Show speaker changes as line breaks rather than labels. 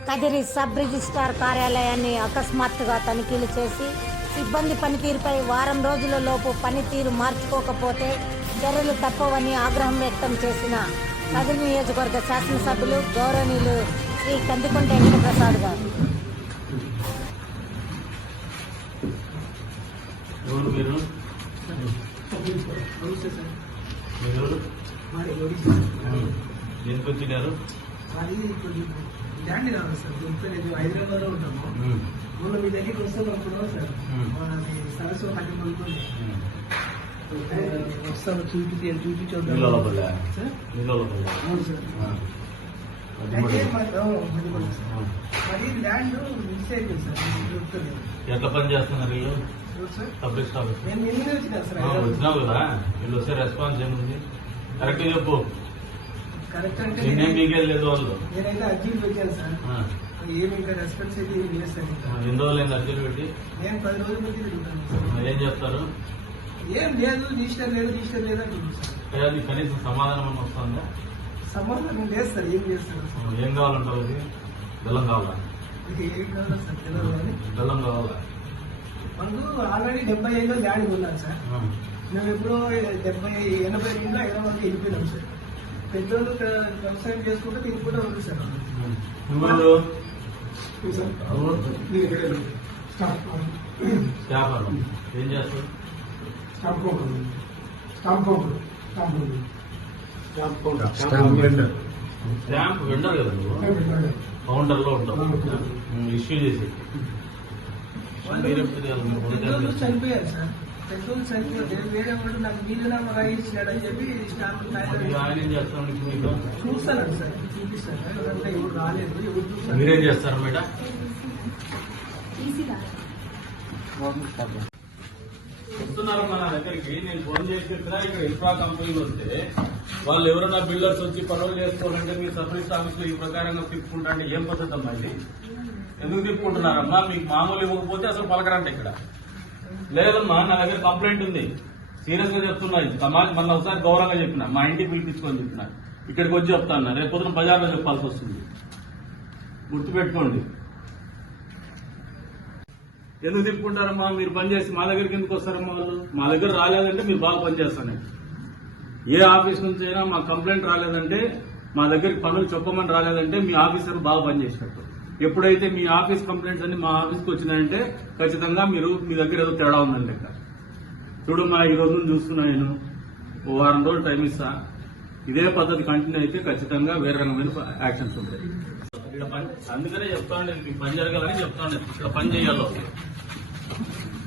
Kadiri sub registrar కార్యాలయాన్ని అకస్మాత్తుగా తనిఖీలు చేసి సిబ్బంది పనితీరుపై వారం రోజుల లోపు పనితీరు మార్చుకోకపోతే చర్యలు తప్పవని ఆగ్రహం వ్యక్తం చేసిన కదిరి నియోజకవర్గ శాసనసభ్యులు గౌరవనీయులు శ్రీ కందికొండ వెంకటప్రసాద్ గారు.
ల్యాండ్ కావాలి సార్, హైదరాబాద్ లో ఉంటాము. మొన్న మీ దగ్గరికి వస్తున్నప్పుడు సార్ సరస్సు పట్టి పడుతుంది వస్తాము చూపించొద్దాం. అవును సార్, మరి ల్యాండ్ మిస్ అయిపోయింది సార్.
ఎట్లా పని చేస్తున్నారు వీళ్ళు? పబ్లిక్ స్టాఫ్
నేను నిన్న వచ్చినా సార్.
వచ్చినావు కదా, వీళ్ళు వస్తే రెస్పాన్స్ ఏముంది? కరెక్ట్ చెప్పు.
కరెక్ట్ అంటే
మీకేం లేదు వాళ్ళు.
నేనైతే అర్జీలు పెట్టాను సార్, ఏమి ఇంకా రెస్పాన్స్ అయితే ఏం లేదు సార్.
ఎన్ని రోజులైంది అర్జీలు పెట్టి?
నేను 10 రోజుల బట్టి తిరుగుతాను.
ఏం చెప్తారు?
ఏం లేదు, రిజిస్టర్ లేదు అంటున్నాను సార్.
అది కనీసం సమాధానం వస్తుందా?
సమాధానం లేదు సార్. ఏం చేస్తారు?
ఏం కావాలంటారు? అది బెల్లం కావాలా?
ఏం కావాలా సార్ తెలియదు కానీ
బెల్లం కావాలా?
మనకు ఆల్రెడీ 75లో ల్యాండ్ కొన్నాను సార్. మేము ఎప్పుడో 80 హైదరాబాద్కి వెళ్ళిపోయినాం సార్. పెద్దోళ్ళు వ్యవసాయం చేసుకుంటే మీకు కూడా ఉంది సార్.
ఏం చేస్తారు? స్టాంప్ వెండర్ కదా నువ్వు? కౌంటర్ లో ఉంటావు, ఇష్యూ చేసి.
పెద్దోళ్ళు చనిపోయారు సార్. పెద్దోళ్ళు చనిపోయారు. వేరే వాడు నాకు వీలునామా రాయించినాడని చెప్పి స్టాంప్
ఆయన ఏం చేస్తాను
చూస్తానండి సార్, చూపిస్తాను. అంటే ఎవరు రాలేదు, ఎవరు చూస్తారు.
మీరేం చేస్తారు మేడం? వస్తున్నారమ్మా నా దగ్గరికి. నేను ఫోన్ చేసి చెప్పినా ఇక్కడ ఇన్ఫ్రా కంపెనీలు వస్తే వాళ్ళు ఎవరైనా బిల్డర్స్ వచ్చి పనులు చేసుకోవాలంటే మీ సబ్ రిజిస్టర్ ఆఫీస్ లో ఈ ప్రకారంగా తిప్పుకుంటా అంటే ఏం పద్ధతి అమ్మా ఇది? ఎందుకు తిప్పుకుంటున్నారమ్మా? మీకు మామూలు ఇవ్వకపోతే అసలు పలకరంట ఇక్కడ. లేదమ్మా, నా దగ్గర కంప్లైంట్ ఉంది, సీరియస్ గా చెప్తున్నా. మొన్న ఒకసారి గౌరవంగా చెప్పిన, మా ఇంటికి పిలిపించుకొని చెప్పిన, ఇక్కడికి వచ్చి చెప్తాను. రేపు పొద్దున బజార్లో చెప్పాల్సి వస్తుంది, గుర్తుపెట్టుకోండి. ఎందుకు తిప్పుకుంటారమ్మా? మీరు పనిచేసి మా దగ్గరికి ఎందుకు వస్తారమ్మా? వాళ్ళు మా దగ్గర రాలేదంటే మీరు బాగా పనిచేస్తాను. ఏ ఆఫీస్ నుంచి అయినా మా కంప్లైంట్ రాలేదంటే, మా దగ్గరికి పనులు చెప్పమని రాలేదంటే మీ ఆఫీసర్ బాగా పనిచేసినట్టు. ఎప్పుడైతే మీ ఆఫీస్ కంప్లైంట్స్ అన్ని మా ఆఫీస్కి వచ్చినాయంటే ఖచ్చితంగా మీరు మీ దగ్గర ఏదో తేడా ఉందండి. లెక్క చూడమ్మా, ఈ రోజు చూస్తున్నా నేను. ఓ వారం రోజులు టైం ఇస్తా. ఇదే పద్ధతి కంటిన్యూ అయితే ఖచ్చితంగా వేరే రకమైన యాక్షన్స్ ఉంటాయి. అందుకనే చెప్తా ఉండేది, మీకు పని జరగాలని చెప్తా ఉండేది. ఇక్కడ పని చేయాలి.